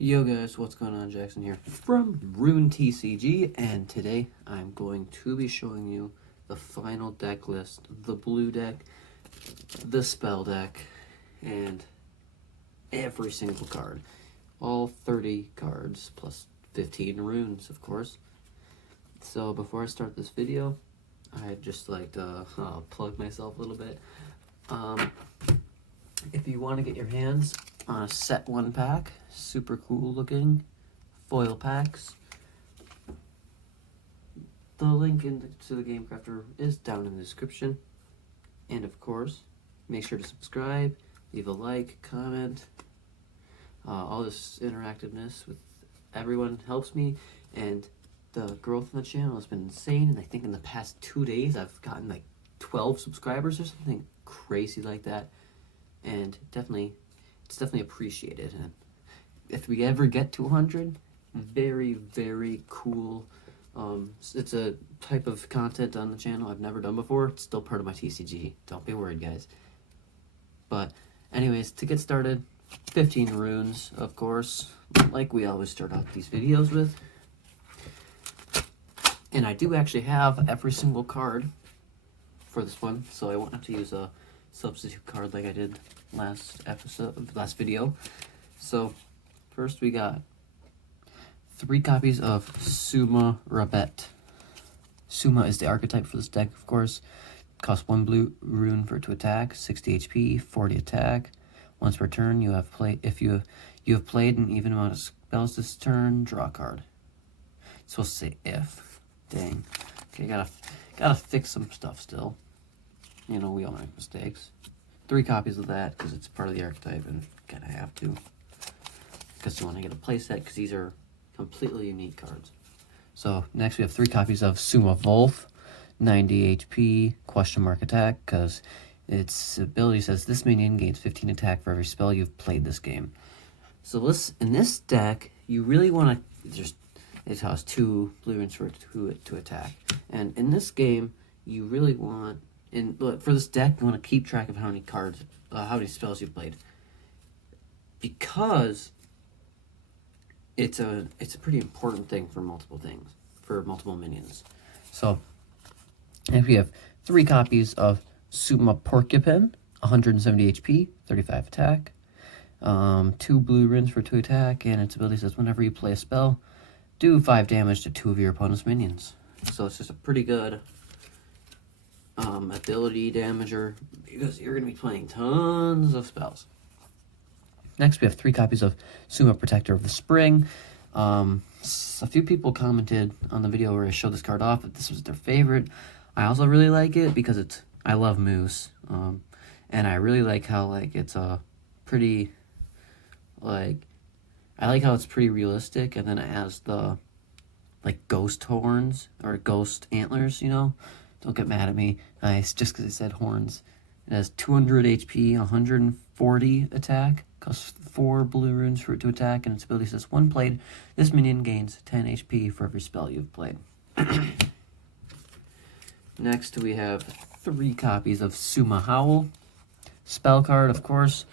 Yo guys, what's going on? Jackson here from Rune TCG, and today I'm going to be showing you the final deck list, the blue deck, the spell deck, and every single card. All 30 cards plus 15 runes, of course. So before I start this video, I'd just like to plug myself a little bit. If you want to get your hands on a set 1 pack, super cool looking foil packs, the link to the Game Crafter is down in the description. And of course, make sure to subscribe, leave a like, comment. All this interactiveness with everyone helps me, and the growth on the channel has been insane. And I think in the past 2 days I've gotten like 12 subscribers or something crazy like that. And it's definitely appreciated. And if we ever get to 100, very, very cool. It's a type of content on the channel I've never done before. It's still part of my TCG. Don't be worried, guys. But anyways, to get started, 15 runes, of course, like we always start off these videos with. And I do actually have every single card for this one, so I won't have to use a substitute card like I did last video. So first we got 3 copies of Suma Rabet. Suma is the archetype for this deck, of course. Costs 1 blue rune for to attack, 60 HP, 40 attack. Once per turn, you have played. If you have played an even amount of spells this turn, draw a card. It's supposed to say if. Dang. Okay, gotta fix some stuff still. You know, we all make mistakes. 3 copies of that because it's part of the archetype and gotta have to. Because you want to get a playset because these are completely unique cards. So next we have 3 copies of Suma Wolf, 90 HP, question mark attack, because its ability says this minion gains 15 attack for every spell you've played this game. So in this deck, you really want to it has 2 blue runes for to attack, and in this game you really want. For this deck, you want to keep track of how many cards, how many spells you've played, because it's a pretty important thing for multiple minions. So, if we have 3 copies of Suma Porcupine, 170 HP, 35 attack, 2 blue runes for 2 attack, and its ability says whenever you play a spell, do 5 damage to 2 of your opponent's minions. So it's just a pretty good ability damager because you're going to be playing tons of spells. Next, we have 3 copies of Suma Protector of the Spring. A few people commented on the video where I showed this card off that this was their favorite. I also really like it because I love Moose, and I really like how it's a pretty I like how it's pretty realistic, and then it has the ghost horns or ghost antlers, you know. Don't get mad at me. Nice, just because I said horns. It has 200 HP, 140 attack, costs 4 blue runes for it to attack, and its ability says when played, this minion gains 10 HP for every spell you've played. Next, we have 3 copies of Suma Howl. Spell card, of course,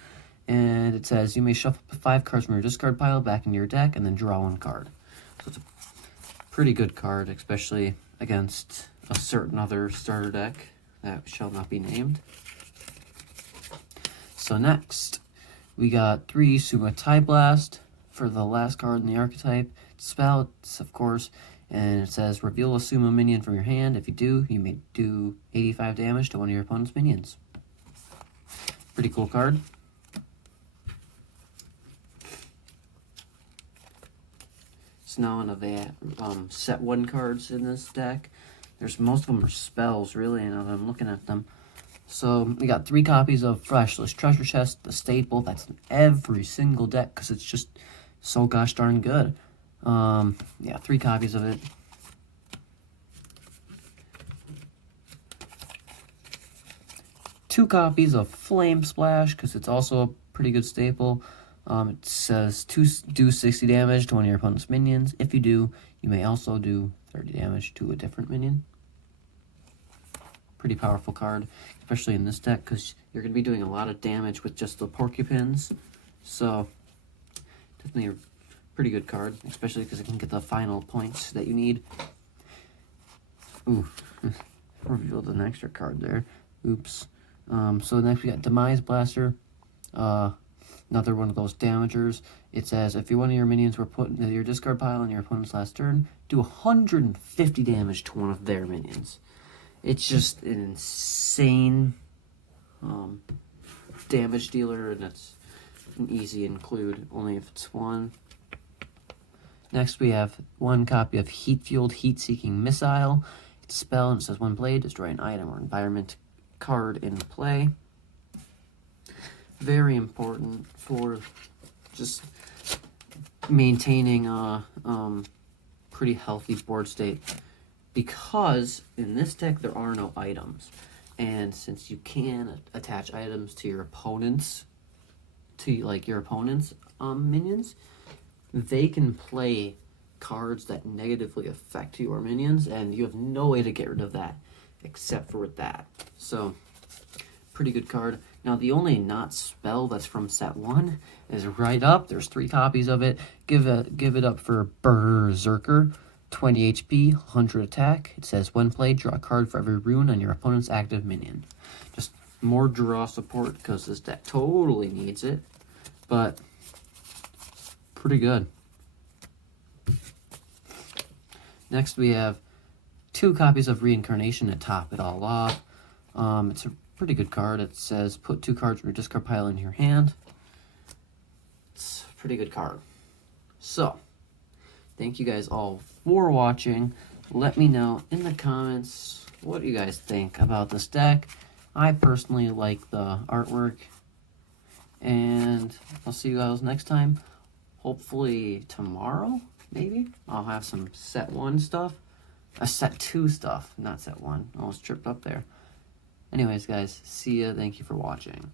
and it says you may shuffle 5 cards from your discard pile back into your deck and then draw 1 card. So it's a pretty good card, especially against a certain other starter deck that shall not be named. So next, we got 3 Suma Tie Blast for the last card in the archetype. Spell, of course, and it says reveal a Suma minion from your hand. If you do, you may do 85 damage to one of your opponent's minions. Pretty cool card. It's now in a set 1 cards in this deck. Most of them are spells, really, now that I'm looking at them. So we got 3 copies of Fleshless Treasure Chest, the staple. That's in every single deck because it's just so gosh darn good. Yeah, 3 copies of it. Two copies of Flame Splash because it's also a pretty good staple. It says do 60 damage to one of your opponent's minions. If you do, you may also do 30 damage to a different minion. Pretty powerful card, especially in this deck, because you're going to be doing a lot of damage with just the porcupines. So, definitely pretty good card, especially because it can get the final points that you need. Ooh, revealed an extra card there. Oops. So next we got Demise Blaster. Another one of those damagers. It says, if one of your minions were put into your discard pile on your opponent's last turn, do 150 damage to one of their minions. It's just an insane damage dealer, and it's an easy include, only if it's one. Next we have one copy of Heat-Fueled Heat-Seeking Missile. It's a spell, and it says, when played, destroy an item or environment card in play. Very important for just maintaining a pretty healthy board state, because in this deck there are no items, and since you can attach items to your opponents, minions, they can play cards that negatively affect your minions, and you have no way to get rid of that except for with that. So pretty good card. Now, the only not spell that's from set 1 is right up. There's 3 copies of it. Give it up for Berserker. 20 HP, 100 attack. It says, when played, draw a card for every rune on your opponent's active minion. Just more draw support, because this deck totally needs it. But pretty good. Next, we have 2 copies of Reincarnation to top it all off. It's a pretty good card. It says, put 2 cards from your discard pile in your hand. It's a pretty good card. So, thank you guys all for watching. Let me know in the comments what you guys think about this deck. I personally like the artwork. And I'll see you guys next time. Hopefully tomorrow, maybe. I'll have some set 1 stuff. Set 2 stuff, not set 1. Almost tripped up there. Anyways, guys, see ya. Thank you for watching.